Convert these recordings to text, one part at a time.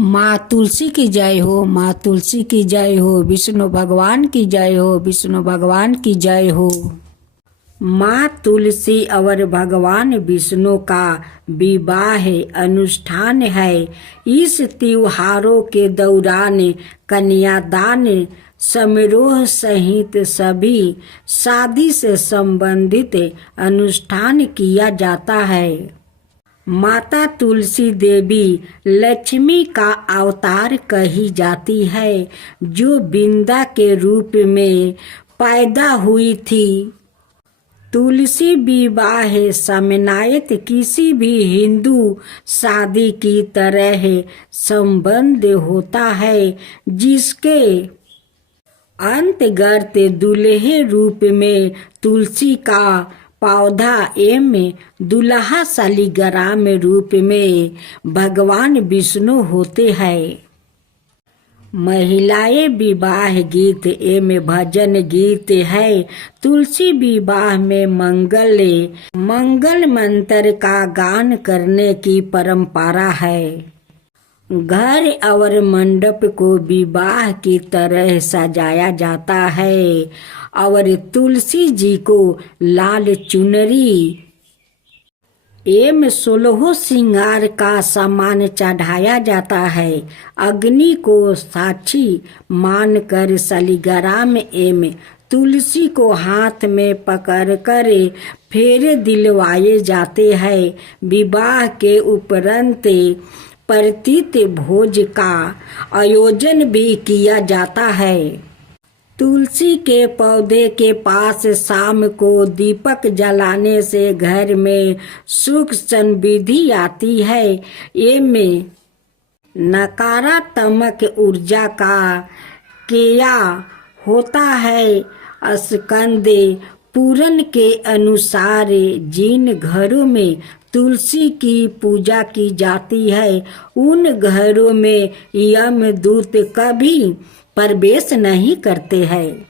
माँ तुलसी की जय हो, माँ तुलसी की जय हो, विष्णु भगवान की जय हो, विष्णु भगवान की जय हो। माँ तुलसी और भगवान विष्णु का विवाह अनुष्ठान है। इस त्योहारों के दौरान कन्यादान समारोह सहित सभी शादी से संबंधित अनुष्ठान किया जाता है। माता तुलसी देवी लक्ष्मी का अवतार कही जाती है, जो वृंदा के रूप में पैदा हुई थी। तुलसी विवाह समन्वयक किसी भी हिंदू शादी की तरह संबंध होता है, जिसके अंतर्गत दूल्हे रूप में तुलसी का पौधा एवं दुल्हा शालिग्राम रूप में भगवान विष्णु होते हैं। महिलाएं विवाह गीत एवं भजन गीत है। तुलसी विवाह में मंगल मंत्र का गान करने की परंपरा है। घर और मंडप को विवाह की तरह सजाया जाता है और तुलसी जी को लाल चुनरी एवं 16 श्रृंगार का सामान चढ़ाया जाता है। अग्नि को साक्षी मानकर शालिग्राम एवं तुलसी को हाथ में पकड़कर फेरे दिलवाए जाते हैं। विवाह के उपरांत प्रतीत भोज का आयोजन भी किया जाता है। तुलसी के पौधे के पास शाम को दीपक जलाने से घर में सुख समृद्धि आती है। एवं नकारात्मक ऊर्जा का क्रिया होता है। स्कंद पुराण के अनुसार जिन घरों में तुलसी की पूजा की जाती है, उन घरों में यमदूत कभी प्रवेश नहीं करते हैं।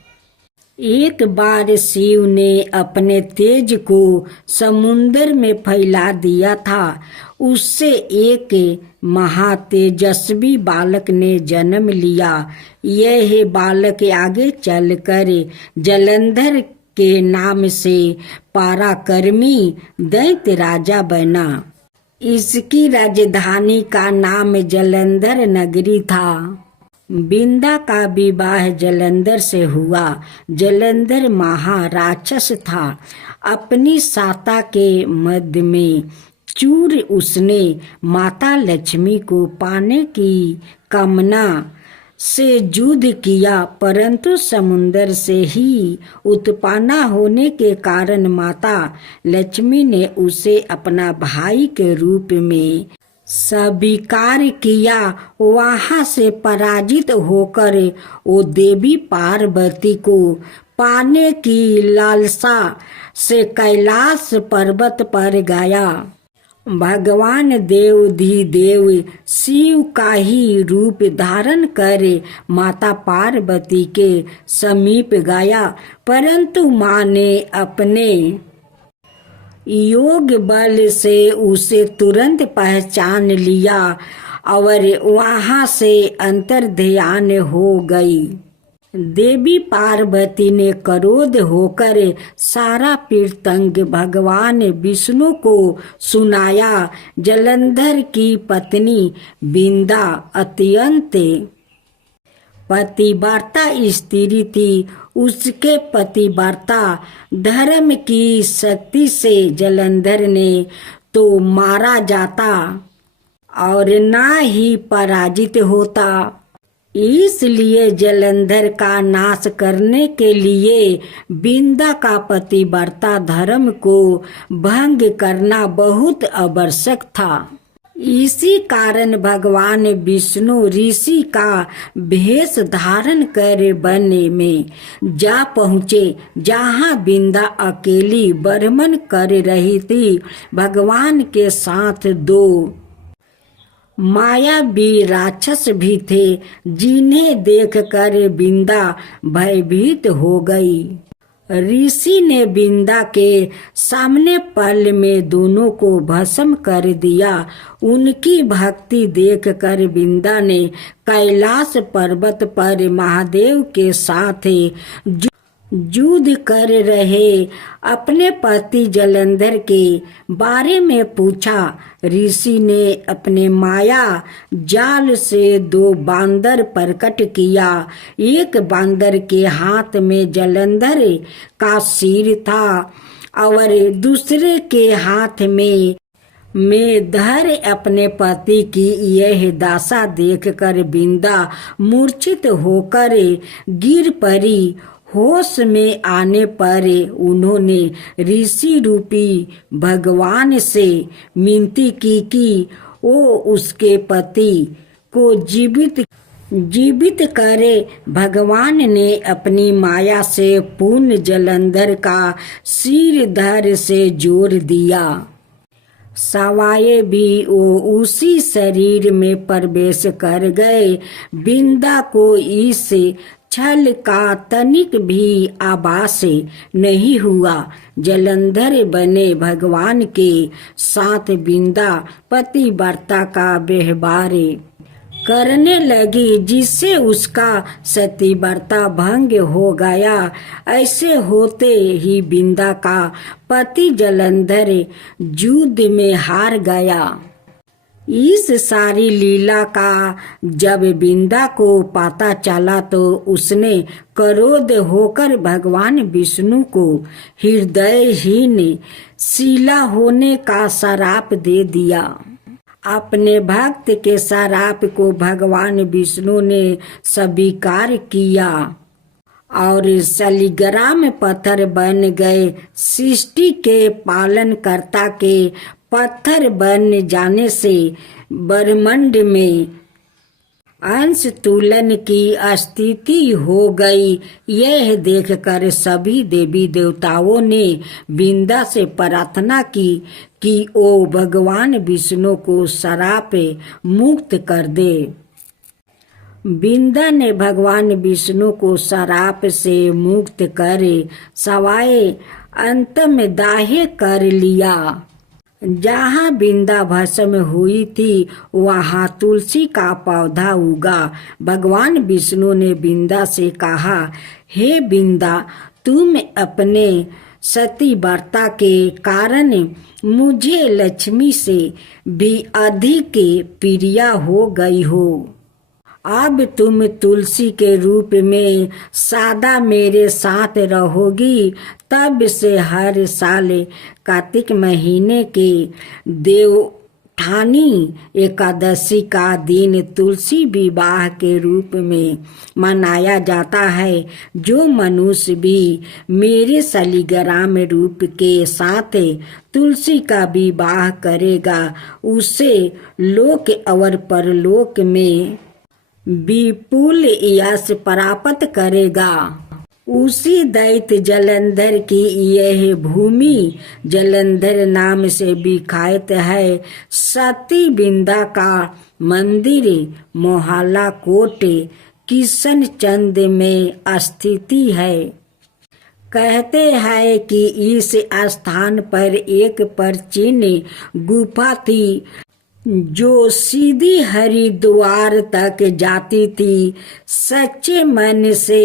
एक बार शिव ने अपने तेज को समुद्र में फैला दिया था। उससे एक महातेजस्वी बालक ने जन्म लिया। यह बालक आगे चलकर जलंधर के नाम से पराक्रमी दैत्य राजा बना। इसकी राजधानी का नाम जलंधर नगरी था। वृंदा का विवाह जलंधर से हुआ। जलंधर महाराक्षस था। अपनी साता के मध्य में चूर उसने माता लक्ष्मी को पाने की कामना से युद्ध किया, परंतु समुद्र से ही उत्पन्न होने के कारण माता लक्ष्मी ने उसे अपना भाई के रूप में स्वीकार किया। वहां से पराजित होकर वो देवी पार्वती को पाने की लालसा से कैलाश पर्वत पर गया। भगवान देवाधिदेव शिव का ही रूप धारण कर माता पार्वती के समीप गया, परंतु माँ ने अपने योग बल से उसे तुरंत पहचान लिया और वहां से अंतर्ध्यान हो गई। देवी पार्वती ने क्रोध होकर सारा वृत्तांत भगवान विष्णु को सुनाया। जलंधर की पत्नी वृंदा अत्यंत पतिव्रता स्त्री थी। उसके पतिव्रता धर्म की शक्ति से जलंधर ने तो मारा जाता और ना ही पराजित होता। इसलिए जलंधर का नाश करने के लिए वृंदा का पतिव्रता धर्म को भंग करना बहुत आवश्यक था। इसी कारण भगवान विष्णु ऋषि का भेष धारण कर वन में जा पहुँचे, जहाँ वृंदा अकेली भ्रमण कर रही थी। भगवान के साथ 2 मायावी राक्षस भी थे, जिन्हें देखकर वृंदा भयभीत हो गई। ऋषि ने बिंदा के सामने पल में दोनों को भस्म कर दिया। उनकी भक्ति देखकर बिंदा ने कैलाश पर्वत पर महादेव के साथ युद्ध कर रहे अपने पति जलंधर के बारे में पूछा। ऋषि ने अपने माया जाल से 2 बांदर प्रकट किया। एक बांदर के हाथ में जलंधर का सिर था और दूसरे के हाथ में धर अपने पति की यह दशा देखकर बिंदा मूर्छित होकर गिर पड़ी। होश में आने पर उन्होंने ऋषि रूपी भगवान से विनती की कि वो उसके पति को जीवित करे। भगवान ने अपनी माया से पूर्ण जलंधर का सिर धर से जोड़ दिया। सवाए भी वो उसी शरीर में प्रवेश कर गए। बिंदा को इस छल का तनिक भी आभास नहीं हुआ। जलंधर बने भगवान के साथ बिंदा पतिव्रता का व्यवहार करने लगी, जिससे उसका सतीव्रता भंग हो गया। ऐसे होते ही बिंदा का पति जलंधर युद्ध में हार गया। इस सारी लीला का जब बिंदा को पता चला तो उसने क्रोध होकर भगवान विष्णु को हृदयहीन शिला होने का श्राप दे दिया। अपने भक्त के श्राप को भगवान विष्णु ने स्वीकार किया और शालिग्राम पत्थर बन गए। सृष्टि के पालनकर्ता के पत्थर बन जाने से ब्रह्मांड में अंश तुलन की स्थिति हो गई। यह देखकर सभी देवी देवताओं ने बिंदा से प्रार्थना की कि वो भगवान विष्णु को श्राप मुक्त कर दे। बिंदा ने भगवान विष्णु को श्राप से मुक्त कर सवाए अंतम दाह कर लिया। जहाँ बिंदा भस्म हुई थी वहाँ तुलसी का पौधा उगा। भगवान विष्णु ने बिंदा से कहा, हे बिंदा, तुम अपने सतीव्रता के कारण मुझे लक्ष्मी से भी अधिक प्रिय हो गई हो। अब तुम तुलसी के रूप में सदा मेरे साथ रहोगी। तब से हर साल कार्तिक महीने के देवउठानी एकादशी का दिन तुलसी विवाह के रूप में मनाया जाता है। जो मनुष्य भी मेरे शालिग्राम रूप के साथ तुलसी का विवाह करेगा उसे लोक और परलोक में विपुल यश प्राप्त करेगा। उसी दैत्य जलंधर की यह भूमि जलंधर नाम से विख्यात है। सती बिंदा का मंदिर मोहल्ला कोट किशन चंद में स्थित है। कहते हैं कि इस स्थान पर एक प्राचीन गुफा थी जो सीधी हरिद्वार तक जाती थी। सच्चे मन से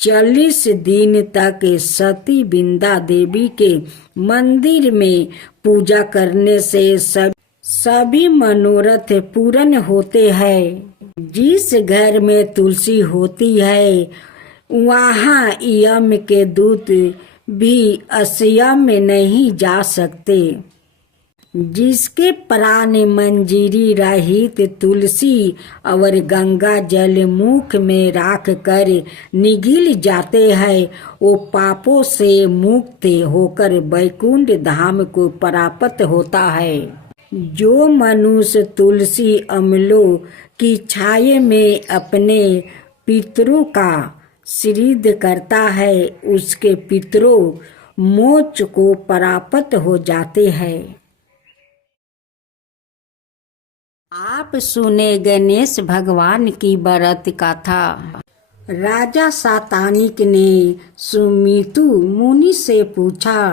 40 दिन तक सती बिंदा देवी के मंदिर में पूजा करने से सभी मनोरथ पूर्ण होते हैं। जिस घर में तुलसी होती है वहाँ यम के दूत भी असयम नहीं जा सकते। जिसके प्राण मंजीरी रहित तुलसी और गंगा जल मुख में राख कर निगल जाते हैं वो पापों से मुक्त होकर वैकुंठ धाम को प्राप्त होता है। जो मनुष्य तुलसी अमलों की छाये में अपने पितरों का श्राद्ध करता है उसके पितरों मोक्ष को प्राप्त हो जाते हैं। आप सुने गणेश भगवान की व्रत कथा। राजा सातानिक ने सुमितु मुनि से पूछा,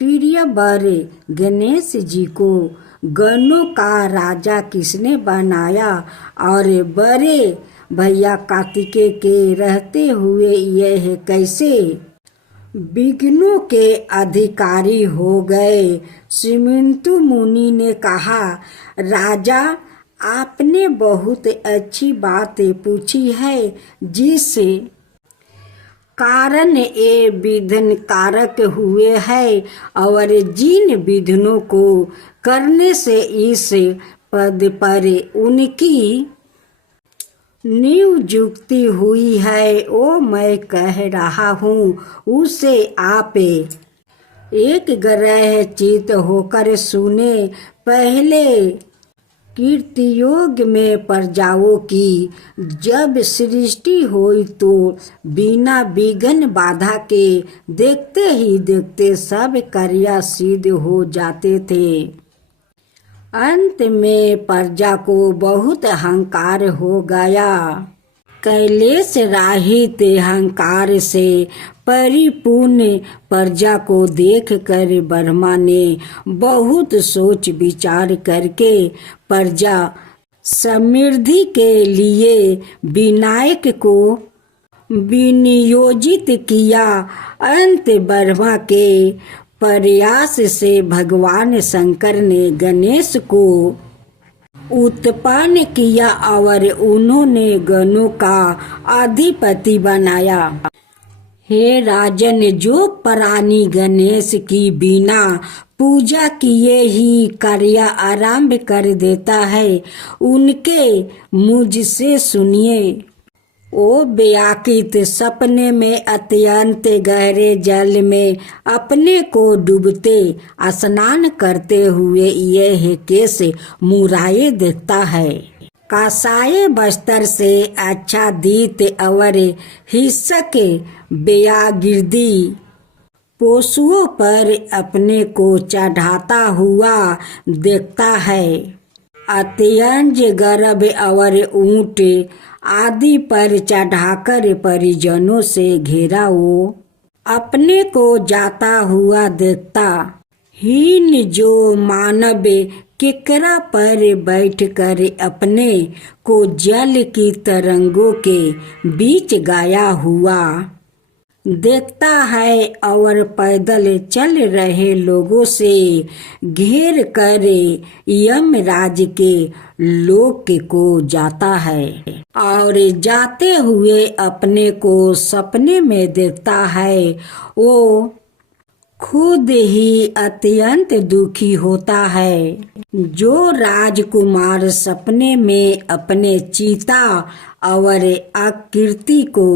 प्रिय वर गणेश जी को गणों का राजा किसने बनाया और बड़े भैया कार्तिकेय के रहते हुए यह कैसे विघ्नों के अधिकारी हो गए। सुमितु मुनि ने कहा, राजा आपने बहुत अच्छी बात पूछी है, जिस कारण ये विघ्न कारक हुए हैं और जिन विघ्नों को करने से इस पद पर उनकी नियुक्ति हुई है, वो मैं कह रहा हूँ, उसे आप एक ग्रह चित होकर सुने। पहले कीर्तियोग में प्रजाओं की जब सृष्टि हुई तो बिना विघ्न बाधा के देखते ही देखते सब कार्य सिद्ध हो जाते थे। अंत में प्रजा को बहुत अहंकार हो गया। कैलेश रहित अहंकार से परिपूर्ण प्रजा को देखकर ब्रह्मा ने बहुत सोच विचार करके प्रजा समृद्धि के लिए विनायक को विनियोजित किया। अंत ब्रह्मा के प्रयास से भगवान शंकर ने गणेश को उत्पन्न किया और उन्होंने गणों का अधिपति बनाया। हे राजन, जो प्राणी गणेश की बिना पूजा किए ही कार्य आरंभ कर देता है, उनके मुझसे सुनिए। ओ व्याकृत सपने में अत्यंत गहरे जल में अपने को डूबते स्नान करते हुए यह कैसे मुराए देखता है। कासाय बस्तर से आच्छादित और हिस्सक व्यागिर्दी पशुओं पर अपने को चढ़ाता हुआ देखता है। अत्यंत गर्भ और ऊंट आदि पर चढ़ाकर परिजनों से घेरा वो अपने को जाता हुआ देखता। हीन जो मानव किकरा पर बैठकर अपने को जल की तरंगों के बीच गाया हुआ देखता है और पैदल चल रहे लोगों से घेर कर यमराज के लोक को जाता है और जाते हुए अपने को सपने में देखता है। वो खुद ही अत्यंत दुखी होता है। जो राजकुमार सपने में अपने चिता और आकृति को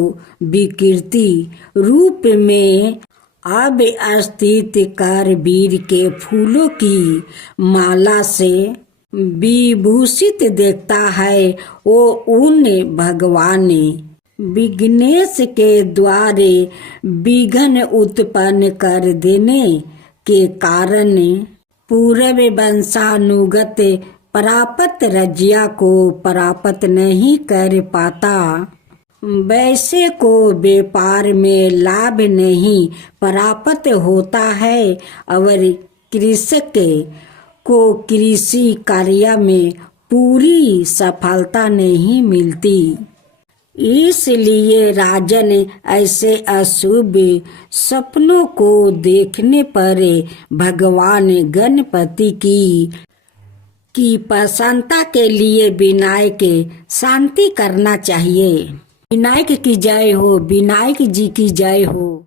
विकृति रूप में अब स्थित कर वीर के फूलों की माला से विभूषित देखता है, वो उन भगवान विघ्नेश के द्वारे विघ्न उत्पन्न कर देने के कारण पूर्व वंशानुगत प्राप्त रज्या को प्राप्त नहीं कर पाता। वैसे को व्यापार में लाभ नहीं प्राप्त होता है और कृषक को कृषि कार्य में पूरी सफलता नहीं मिलती। इसलिए राजन ऐसे अशुभ सपनों को देखने पर भगवान गणपति की प्रसन्नता के लिए विनायक शांति करना चाहिए। विनायक की जय हो, विनायक जी की जय हो।